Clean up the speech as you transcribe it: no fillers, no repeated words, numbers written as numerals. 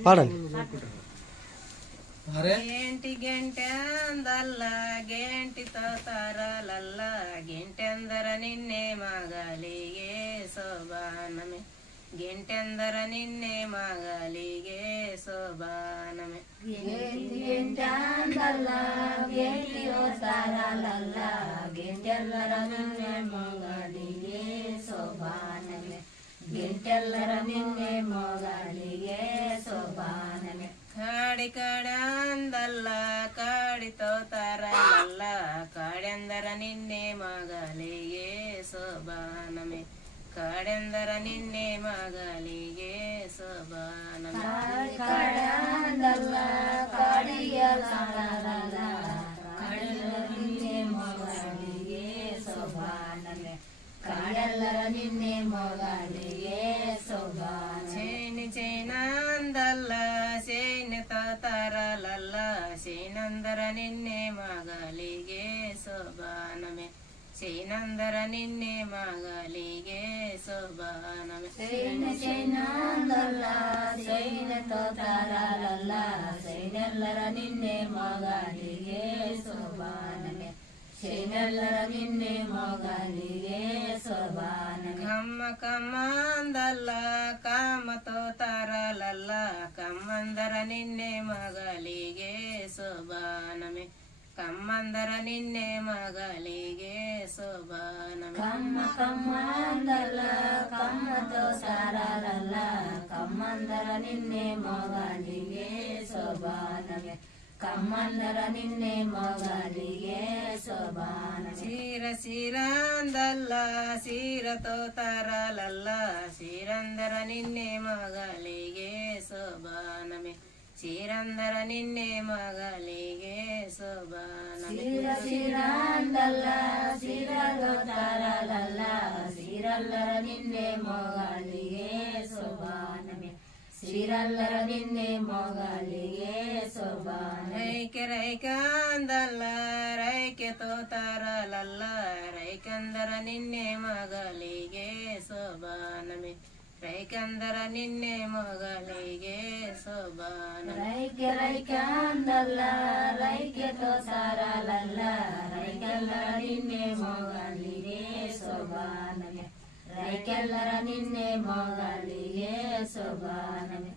పాడండి. గేంటి గెంటె అందల్ల గేంటితో తరలల్ల ಗೆಂಟೆಂದರ ನಿನ್ನೆ ಮಗಳಿಗೆ ಸೋಬಾನಮೆ ಗೆಂಟೆಂದರ ನಿನ್ನೆ ಮಗಳಿಗೆ ಸೋಬಾನಮೆ ಗೆಂಟೆ ಅಂದಲ್ಲ ಗೆಂಟಿಯೋ ತರಲಲ್ಲ ಗೆಂಟೆಲ್ಲರ ನಿನ್ನೆ ಮಗಳಿಗೆ ಸೋಬಾನಮೆ ಗೆಂಟೆಲ್ಲರ ನಿನ್ನೆ ಮಗಳಿಗೆ ಸೋಬಾನಮೆ ಕಾಡಿ ಕಡಂದಲ್ಲ ಕಾಡಿತೋ ತರಲಲ್ಲ ಕಾಡೆಂದರ ನಿನ್ನೆ ಮಗಳಿಗೆ ಸೋಬಾನಮೆ ಕಾಡೆಂದರ ನಿನ್ನೆ ಮಗಳಿಗೆ ಸೋಬಾನಮೆ ಕಾಡಂದಲ್ಲ ಕಾಡಿಯಲ್ಲ ಕಾಡೆಲ್ಲರ ನಿನ್ನೆ ಮಗಳಿಗೆ ಸೋಬಾನಮೆ ಕಾಡೆಲ್ಲರ ನಿನ್ನೆ ಮಗಳಿಗೆ ಸೋಬಾನ ಚೇನಿ ಚೈನಂದಲ್ಲ ಸೇನೆತೋ ತರಲಲ್ಲ ಸೇನಂದರ ನಿನ್ನೆ ಮಗಳಿಗೆ ಸೋಬಾನಮೆ ಸೇನಂದರ ನಿನ್ನೆ ಮಗಳಿಗೆ ಸೋಬಾನಮೆ ಚೈನಂದಲ್ಲ ಸೇನೆತೋ ತರಲಲ್ಲ ಸೇನೆಲ್ಲರ ನಿನ್ನೆ ಮಗಳಿಗೆ ಸೋಬಾನಮೆ ಸೇನೆಲ್ಲರ ನಿನ್ನೆ ಮಗಳಿಗೆ ಸೋಬಾನಮೆ ಕಮ್ಮ ಕಮ್ಮಂದಲ್ಲ ಕಾಮತೋ ತರಲಲ್ಲ ಕಮ್ಮಂದರ ನಿನ್ನೆ ಮಗಳಿಗೆ ಸೋಬಾನಮೆ ಕಮ್ಮಂದರ ನಿನ್ನೆ ಮಗಳಿಗೆ ಸೋಬಾನಮೆ ಕಮ್ಮ ಕಮ್ಮಂದಲ್ಲ ಕಮ್ಮತೋ ತರಲಲ್ಲ ಕಮ್ಮಂದರ ನಿನ್ನೆ ಮಗಳಿಗೆ ಸೋಬಾನಮೆ ಕಮ್ಮಂದರ ನಿನ್ನೆ ಮಗಳಿಗೆ ಸೋಬಾನಮೆ ಸೀರ ಸೀರಂದಲ್ಲ ಸೀರತೋ ತರಲಲ್ಲ ಸೀರಂದರ ನಿನ್ನೆ ಮಗಳಿಗೆ ಸೋಬಾನಮೆ ಸೀರಂದರ ನಿನ್ನೆ ಮಗಳಿಗೆ ಸೋಬಾನಮೆ ಸೀರಂದಲ್ಲ ಸೀರಲೋ ತರಲಲ್ಲ ಸೀರಲ್ಲರ ನಿನ್ನೆ ಮಗಳಿಗೆ ಸೋಬಾನಮೆ ಸೀರಲ್ಲರ ನಿನ್ನೆ ಮಗಳಿಗೆ ಸೋಬಾನ ರೈಕೆ ರೈಕ ಅಂದಲ್ಲ ರೈಕೆ ತೋ ತರಲಲ್ಲ ರೈಕಂದರ ನಿನ್ನೆ ಮಗಳಿಗೆ ಸೋಬಾನಮೆ ರೈಕಂದರ ನಿನ್ನೆ ಮಗಳಿಗೆ ಸೋಬಾನಮೆ ರೈಕೆ ರೈಕೆ ಅಂದಲ್ಲ ರೈಕೆ ತೋ ತರಲಲ್ಲ ರೈಕೆಲ್ಲರ ನಿನ್ನೆ ಮಗಳಿಗೆ ಸೋಬಾನಮೆ ರೈಕೆಲ್ಲರ ನಿನ್ನೆ ಮಗಳಿಗೆ ಸೋಬಾನಮೆ